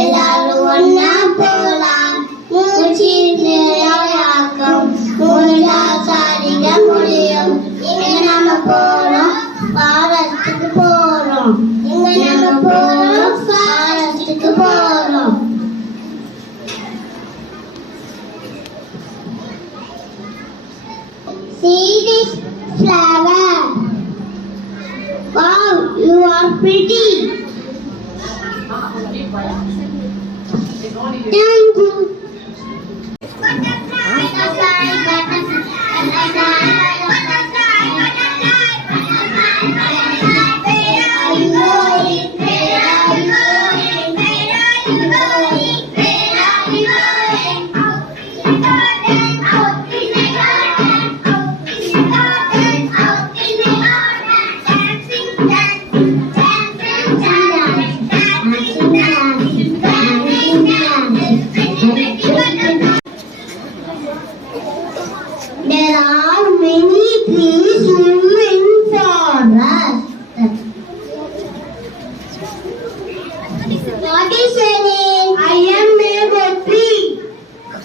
எல்லாரும் ஒன்னா போலாம் சாதிக்க முடியும். இங்க நம்ம போறோம் ஃபாரஸ்டுக்கு போறோம். See this flower. Wow, you are pretty. Thank you. There are many trees in forest. What is your name? I am mango tree.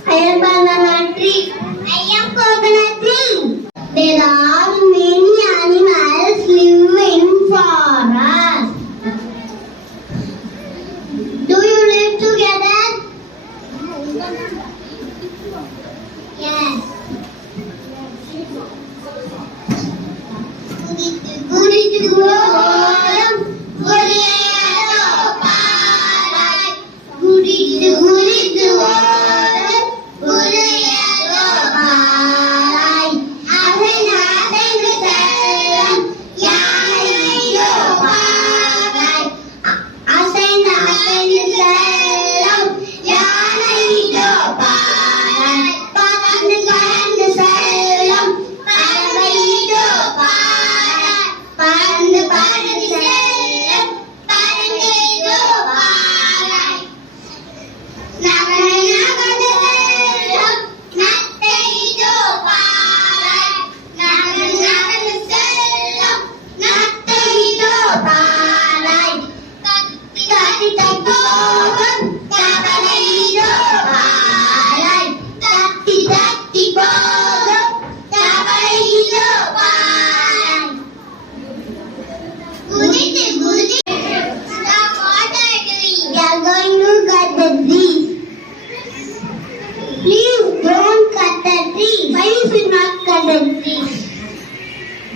I am banana tree. I am coconut tree. There are many animals live in forest. Do you live together? Yes.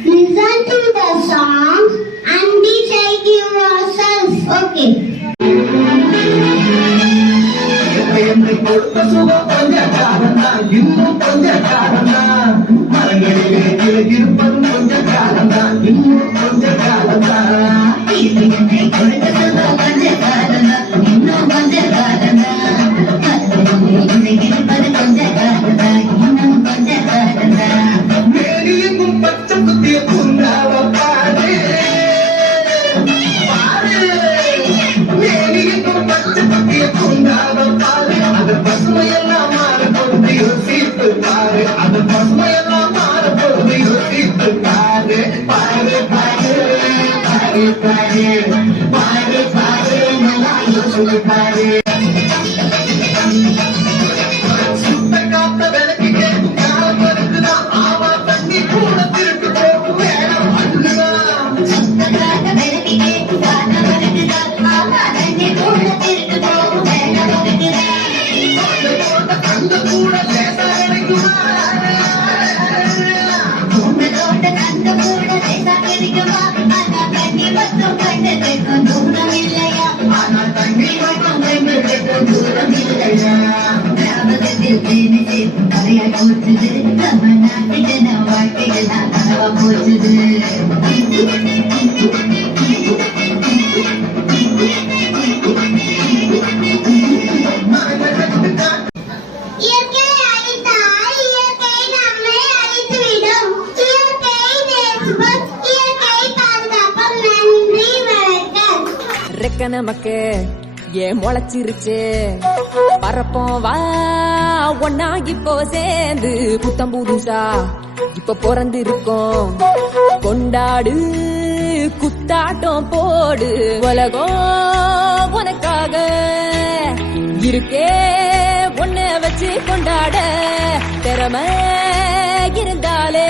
Listen to the song and decide yourself. Okay. நமக்கு ஏன் முளைச்சிருச்சு பரப்போம் வா ஒன்னாகி போ சேர்ந்து புத்தம் புதுசா இப்ப பிறந்து இருக்கோம் கொண்டாடு குத்தாட்டம் போடு உலகம் உனக்காக இருக்கே உன்னை வச்சு கொண்டாட திறமை இருந்தாலே